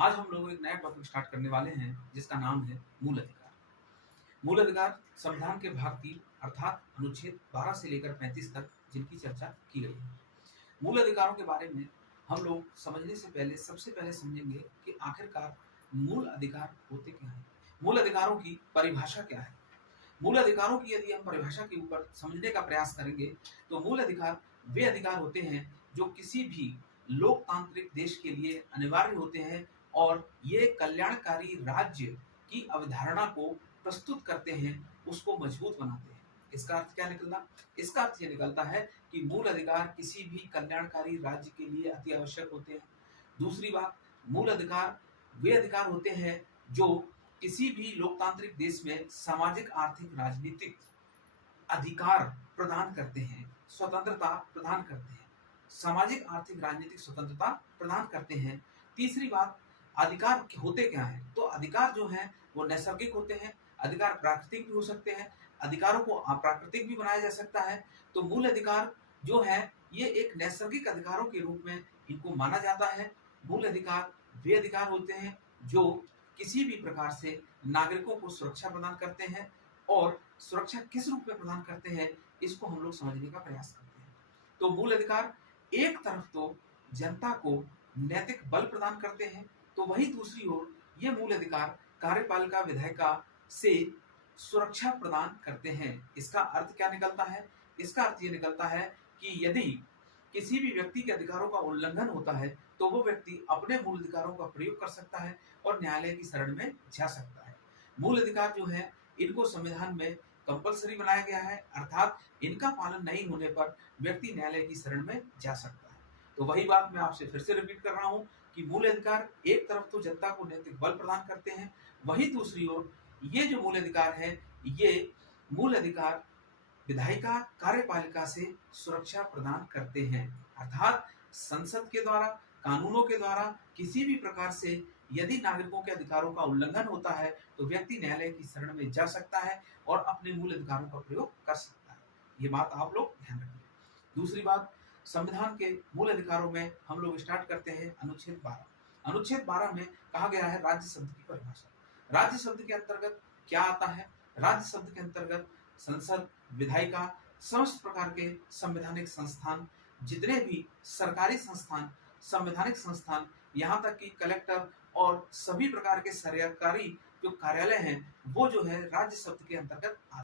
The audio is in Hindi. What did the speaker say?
आज हम लोग एक नया टॉपिक स्टार्ट करने वाले हैं जिसका नाम है मूल अधिकार। मूल अधिकार संविधान के भाग 3 अर्थात अनुच्छेद 12 से लेकर 35 तक जिनकी चर्चा की गई है। मूल अधिकारों के बारे में हम लोग समझने से पहले सबसे पहले समझेंगे कि आखिरकार मूल अधिकार होते क्या हैं। मूल अधिकारों की परिभाषा क्या है। मूल अधिकारों की यदि हम परिभाषा के ऊपर समझने का प्रयास करेंगे तो मूल अधिकार वे अधिकार होते हैं जो किसी भी लोकतांत्रिक देश के लिए अनिवार्य होते हैं और ये कल्याणकारी राज्य की अवधारणा को प्रस्तुत करते हैं, उसको मजबूत बनाते हैं। इसका अर्थ क्या निकला? इसका अर्थ ये निकलता है कि मूल अधिकार किसी भी कल्याणकारी राज्य के लिए अति आवश्यक होते हैं। दूसरी बात, मूल अधिकार वे अधिकार होते हैं जो किसी भी लोकतांत्रिक देश में सामाजिक, आर्थिक, राजनीतिक अधिकार प्रदान करते हैं, स्वतंत्रता प्रदान करते हैं। सामाजिक, आर्थिक, राजनीतिक स्वतंत्रता प्रदान करते हैं। तीसरी बात, अधिकार होते क्या हैं? तो अधिकार जो हैं वो नैसर्गिक होते हैं, अधिकार प्राकृतिक भी हो सकते हैं, अधिकारों को अप्राकृतिक भी बनाया जा सकता है। तो मूल अधिकार जो है ये एक नैसर्गिक अधिकारों के रूप में इनको माना जाता है। मूल अधिकार वे अधिकार होते हैं जो किसी भी प्रकार से नागरिकों को सुरक्षा प्रदान करते हैं और सुरक्षा किस रूप में प्रदान करते हैं इसको हम लोग समझने का प्रयास करते हैं। तो मूल अधिकार एक तरफ तो जनता को नैतिक बल प्रदान करते हैं, तो वहीं दूसरी ओर ये मूल अधिकार कार्यपालिका विधायिका से सुरक्षा प्रदान करते हैं। इसका अर्थ क्या निकलता है? इसका अर्थ ये निकलता है कि यदि किसी भी व्यक्ति के अधिकारों का उल्लंघन होता है तो वो व्यक्ति अपने मूल अधिकारों का प्रयोग कर सकता है और न्यायालय की शरण में जा सकता है। मूल अधिकार जो है इनको संविधान में कंपलसरी बनाया गया है, अर्थात इनका पालन नहीं होने पर व्यक्ति न्यायालय की शरण में जा सकता है। तो वही बात मैं आपसे फिर से रिपीट कर रहा हूं कि मूल अधिकार एक तरफ तो जनता को नैतिक बल प्रदान करते हैं, वहीं दूसरी ओर ये जो मूल अधिकार है ये मूल अधिकार विधायिका कार्यपालिका से सुरक्षा प्रदान करते हैं, अर्थात संसद के द्वारा, कानूनों के द्वारा किसी भी प्रकार से यदि नागरिकों के अधिकारों का उल्लंघन होता है तो व्यक्ति न्यायालय की शरण में जा सकता है और अपने मूल अधिकारों का प्रयोग कर सकता है। ये बात आप लोग ध्यान रखिए। दूसरी बात, संविधान के मूल अधिकारों में हम लोग स्टार्ट करते हैं अनुच्छेद 12। अनुच्छेद 12 में कहा गया है राज्य शब्द की परिभाषा। राज्य शब्द के अंतर्गत क्या आता है? राज्य शब्द के अंतर्गत संसद, विधायिका, समस्त प्रकार के संवैधानिक संस्थान, जितने भी सरकारी संस्थान, संवैधानिक संस्थान, यहाँ तक कि कलेक्टर और सभी प्रकार के सरकारी जो कार्यालय हैं वो जो है राज्य शब्द के अंतर्गत